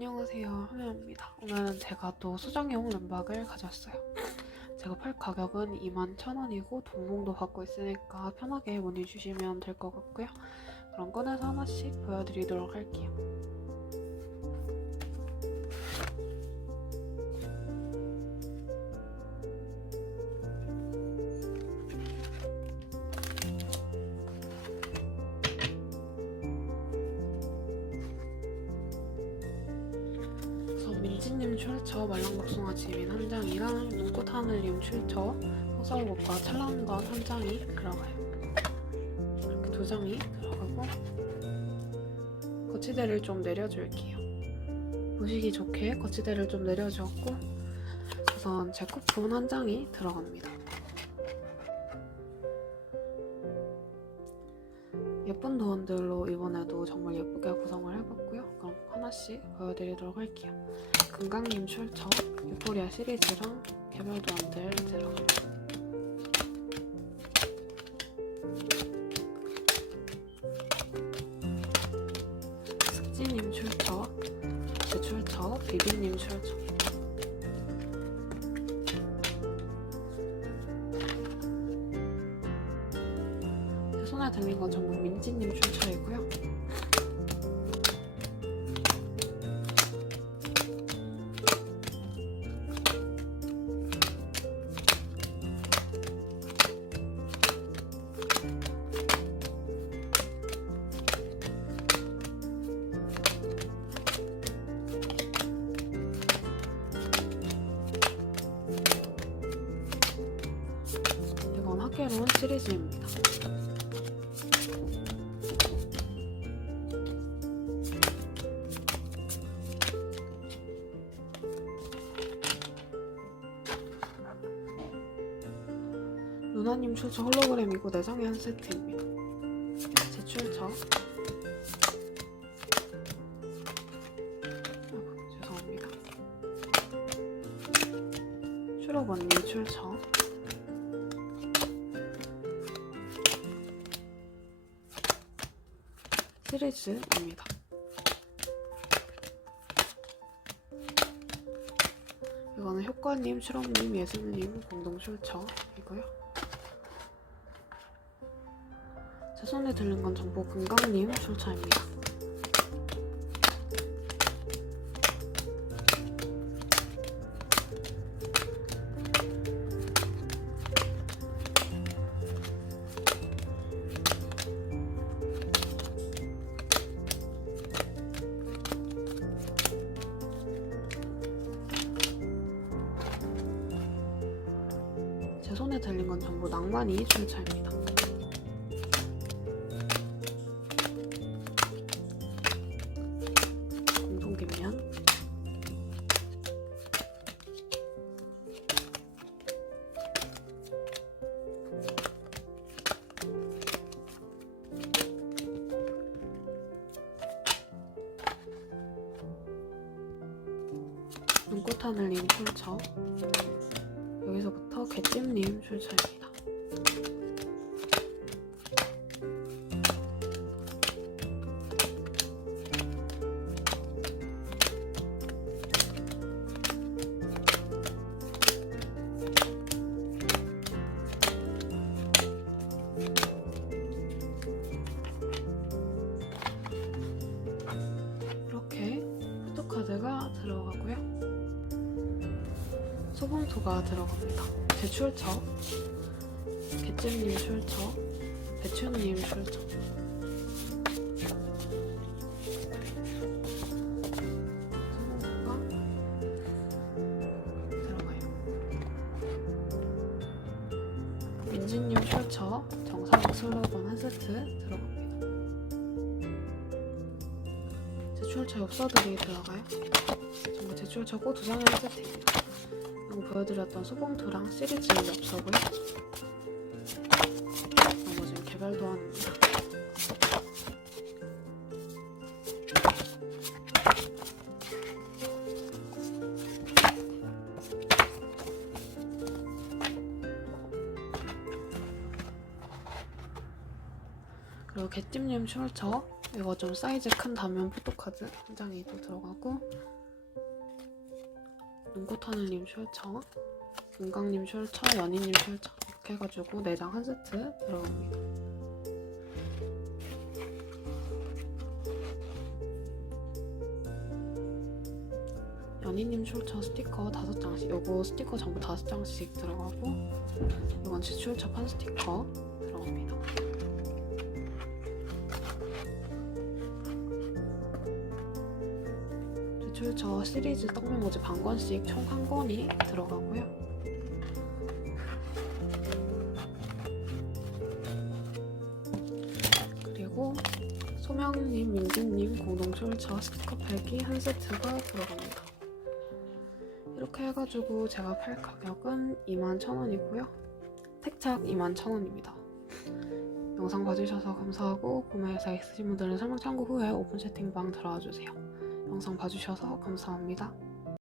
안녕하세요. 하면입니다. 오늘은 제가 또 수정용 램박을 가져왔어요. 제가 팔 가격은 21,000원이고 동봉도 받고 있으니까 편하게 문의 주시면 될 것 같고요. 그럼 꺼내서 하나씩 보여드리도록 할게요 민지님 출처 말랑복숭아 지민 한 장이랑 눈꽃 하늘님 출처 오빠 찰랑건 한 장이 들어가요. 이렇게 두 장이 들어가고 거치대를 좀 내려줄게요. 보시기 좋게 거치대를 좀 내려주었고 우선 제 쿠폰 한 장이 들어갑니다. 예쁜 도안들로 이번에도 정말 예쁘게 구성을 해봤고요. 하나씩 보여드리도록 할게요. 금강님 출처, 유포리아 시리즈랑 개별 도안들 들어갑니다. 숙지님 출처, 제 출처, 비비님 출처. 제 손에 들린 건 전부 민지님 출처이고요. 시리즈입니다. 누나님 출처 홀로그램이고 내장의 한 세트입니다. 제 출처. 아이고, 죄송합니다. 슈럽 언니 출처. 시리즈입니다. 이거는 효과님, 실험님, 예수님 공동 출처이고요. 제 손에 들린 건 전부 금강님 출처입니다. 손에 들린 건 전부 낭만이 출처입니다. 공동김면 눈꽃 하늘님 출처 여기서부터 개찜님 출처입니다. 이렇게 포토카드가 들어가고요. 소봉토가 들어갑니다. 제 출처, 개찜님 출처, 배추님 출처. 세트 엽서들이 들어가요. 정말 제 출처 꽃두 장의 한 세트입니다. 그리고 보여드렸던 소봉투랑 시리즈 엽서고요. 나머지는 개별 도안입니다. 그리고 개찜님 출처 이거 좀 사이즈 큰 단면 포토카드 한 장이 또 들어가고 눈꽃하늘님 숄처, 은강님 숄처, 연희님 숄처 이렇게 해가지고 4장 한 세트 들어갑니다. 연희님 숄처 스티커 5장씩 요거 스티커 전부 5장씩 들어가고 이건 제 숄처 판 스티커 제출 저 시리즈 떡메모지 반 권씩 총 한 권이 들어가고요. 그리고 소명님, 민지님 공동 출처 스티커팩이 한 세트가 들어갑니다. 이렇게 해가지고 제가 팔 가격은 21,000원이고요. 택착 21,000원입니다. 영상 봐주셔서 감사하고 구매 의사 있으신 분들은 설명 참고 후에 오픈 채팅방 들어와 주세요. 영상 봐주셔서 감사합니다.